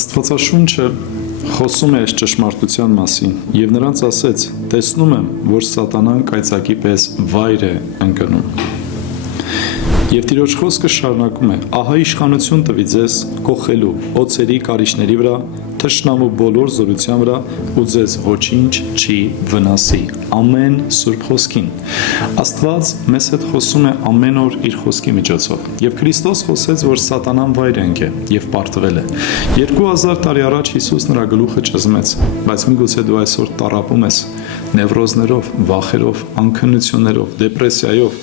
Աստվածաշունչը խոսում է այս ճշմարտության մասին եւ նրանց ասեց. տեսնում եմ, որ սատանան կայծակի պես վայր է ընկնում։ Եվ Տիրոջ խոսքը շարունակում է. ահա իշխանություն տվի ձեզ կոխելու օձերի կարիճների վրա, թշնամու բոլոր զորության վրա ու ձեզ ոչինչ չի վնասի։ Ամեն Սուրբ խոսքին։ Աստված մեզ հետ խոսում է ամեն օր իր խոսքի միջոցով։ Եվ Քրիստոս խոսեց, որ սատանան վայր ընկե եւ պարտվել է։ 2000 տարի առաջ Հիսուս նրա գլուխը ճզմեց, բայց միգուցե դու այսօր տառապում ես նևրոզներով, վախերով, անքնություններով, դեպրեսիայով,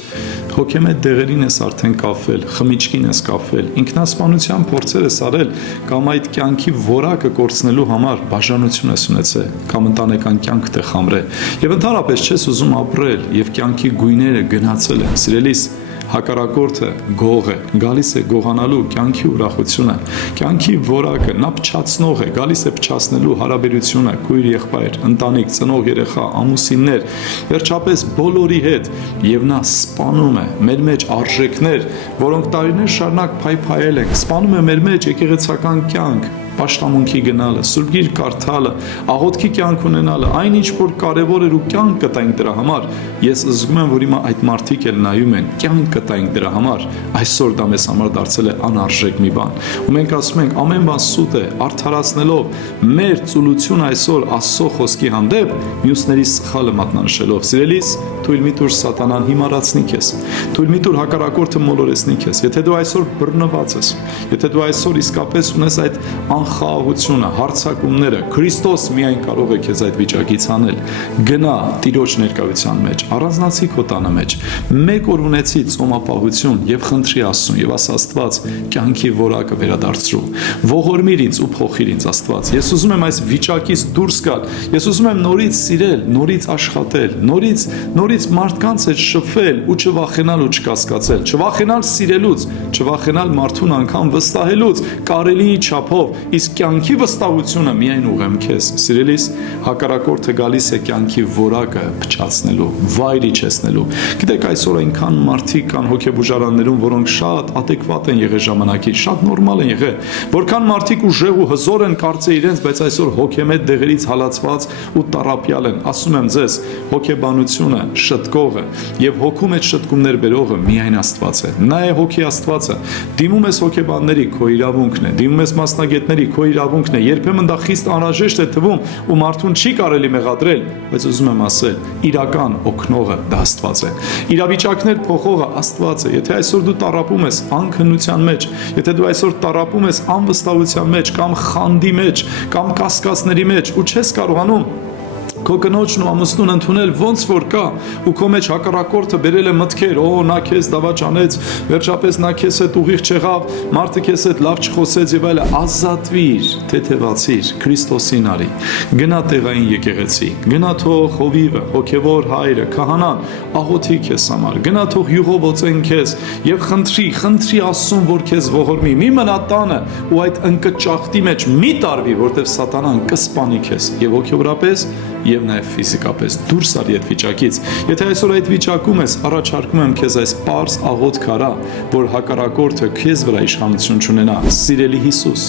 հոգեմետ դեղերին ես արդեն կապվել, խմիչքին ես կապվել, ինքնասպանության փորձեր ես արել, կամ այդ կյանքի որակը կորցնելու համար բաժանություն ես ունեցել, կամ ընտանեկան կյանքդ է խամրել, եւ ընդհանրապես չես ուզում ապրել, եւ կյանքի գույները գնացել են, սիրելիս, հակառակորդը գող է, գալիս է գողանալու կյանքի ուրախությունը, կյանքի որակը, նա փչացնող է, գալիս է փչացնելու հարաբերությունը, քույր եղբայր, ընտանիք, ծնող երեխա, ամուսիններ, վերջապես բոլորի հետ, եւ նա սպանում է մեր մեջ արժեքներ, որոնք տարիներ շարունակ փայփայել ենք, սպանում է մեր մեջ եկեղեցական կյանք, պաշտամունքի գնալը, Սուրբ Գիրք կարդալը, աղոթքի կյանք ունենալը, այն ինչ որ կարևոր էր ու կյանք կտայինք դրա համար, ես զգում եմ, որ հիմա այդ մարդիկ էլ նայում են, կյանք կտայինք դրա համար, այսօր դա մեզ համար դարձել է անարժեք մի բան։ Ու մենք ասում ենք, ամեն բան սուտ է, արդարացնելով մեր ծուլությունը այսօր Աստծո խոսքի հանդեպ, մյուսների սխալը մատնանշելով։ Սիրելիս, թույլ մի տուր սատանան հիմարացնի քեզ, թույլ մի տուր հակառակորդը մոլորեցնի քեզ։ Եթե դու այսօր բռնված ես, եթե դու այսօր իսկապես ունես այդ խաղաղությունը, հարցակումները, Քրիստոս միայն կարող է քեզ այդ վիճակից հանել։ Գնա Տիրոջ ներկայության մեջ, առանձնացի քո տանը մեջ, մեկ օր ունեցի ծոմապահություն եւ խնդրի Աստծուն եւ ասա Աստված, կյանքի որակը վերադարձրու։ Ողորմիր ինձ ու փոխիր ինձ Աստված։ Ես ուզում եմ այս վիճակից դուրս գալ։ Ես ուզում եմ նորից սիրել, նորից աշխատել, նորից մարդկանց հետ շփվել ու չվախենալ ու չկասկածել, չվախենալ սիրելուց, չվախենալ մարդուն անգամ վստահելուց, կարելի չափով իսկ կյանքի վստահությունը միայն ուղեմ քեզ, սիրելիս, հակառակորդը գալիս է կյանքի որակը փչացնելու, վայր իջեցնելու։ Գիտեք, այսօր այնքան մարդիկ կան հոգեբուժարաններում, որոնք շատ adekvat են եղել ժամանակին, շատ նորմալ են եղել, որքան մարդիկ ուժեղ ու հզոր են կարծե իրենց, բայց այսօր հոգեմետ դեղերից հալածված ու տառապյալ են։ Ասում եմ ձեզ, հոգեբանությունը, շտկողը եւ հոգու մեջ շտկումներ բերողը միայն Աստված է։ Նա է հոգի Աստվածը։ Դիմում ես հոգեբանների, քո իրավունքն է, դիմում ես մասնագետների, քո իրավունքն է, երբեմն դա խիստ անհրաժեշտ է թվում ու մարդուն չի կարելի մեղադրել, բայց ուզում եմ ասել, իրական օգնողը դա Աստված է։ Իրավիճակներ փոխողը Աստված է։ Եթե այսօր դու տառապում ես անքնության մեջ, եթե դու այսօր տառապում ես անվստահության մեջ կամ խանդի մեջ կամ կասկածների մեջ ու չես կարողանում քո կնոջն ու ամուսնուն ընդունել ոնց որ կա ու քո մեջ հակառակորդը բերել է մտքեր, նա քեզ դավաճանեց, վերջապես նա քեզ հետ ուղիղ չեղավ, մարդը քեզ հետ լավ չխոսեց եւ այլն, ազատվիր, թեթևացիր, Քրիստոսին արի, գնա տեղային եկեղեցի, գնա թող հովիվը, հոգևոր հայրը, քահանան աղոթի քեզ համար, գնա թող յուղովոցեն քեզ եւ խնդրի Աստծուն, որ քեզ ողորմի, մի մնա տանը ու այդ ընկճախտի մեջ մի տարվի, որտեվ սատանան կսպանի քեզ եւ հոգեորապես եւ նաեւ ֆիզիկապես դուրս արի այդ վիճակից։ Եթե այսօր այդ վիճակում ես, առաջարկում եմ քեզ այս պարզ աղոթք արա, որ հակառակորդը քեզ վրա իշխանություն չունենա։ Սիրելի Հիսուս,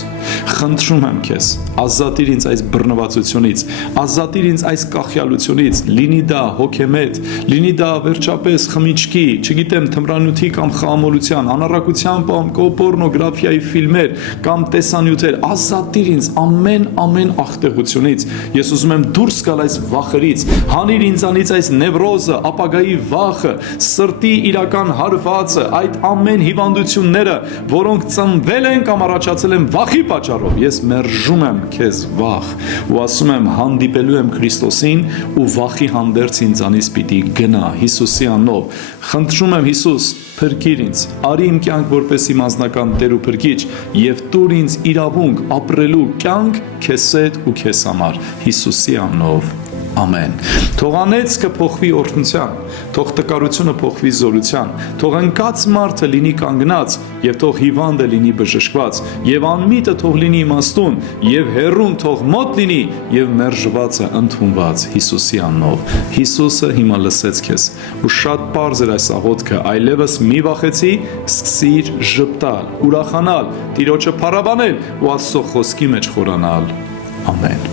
խնդրում եմ քեզ, ազատիր ինձ այս բռնվածությունից, ազատիր ինձ այս կախյալությունից, լինի դա հոգեմետ, լինի դա վերջապես խմիչքի, չգիտեմ, թմրանյութի կամ խաղամոլության, անառակության կամ պոռնոգրաֆիայի ֆիլմեր կամ տեսանյութեր, ազատիր ինձ ամեն ախտեղությունից։ Ես ուզում եմ դուրս գալ այս վախերից, հանիր ինձանից այս նևրոզը, ապագայի վախը, սրտի իրական հարվածը, այդ ամեն հիվանդությունները, որոնք ծնվել են կամ առաջացել են վախի պատճառով։ Ես մերժում եմ քեզ վախ ու ասում եմ հանդիպելու եմ Քրիստոսին ու վախի հանդերձ ինձանից պիտի գնա Հիսուսի անունով։ Խնդրում եմ Հիսուս, փրկիր ինձ, արի իմ կյանք որպես իմ անձնական Տեր ու Փրկիչ եւ տուր ինձ իրավունք ապրելու կյանք քեզ հետ ու քեզ համար Հիսուսի անունով։ Ամեն։ Թող անեծքը փոխվի օրհնության, թող տկարությունը փոխվի զորության, թող ընկած մարդը լինի կանգնած, եւ թող հիվանդը լինի բժշկված, եւ անմիտը թող լինի իմաստուն, եւ հերուն թող մոտ լինի, եւ մերժվածը ընդունված Հիսուսի անունով։ Հիսուսը հիմա լսեց քեզ, ու շատ պարզ էր այս աղոթքը, այլևս մի վախեցի, սկսիր ժպտալ, ուրախանալ, Տիրոջը փառաբանել ու Աստծո խոսքի մեջ խորանալ։ Ամեն։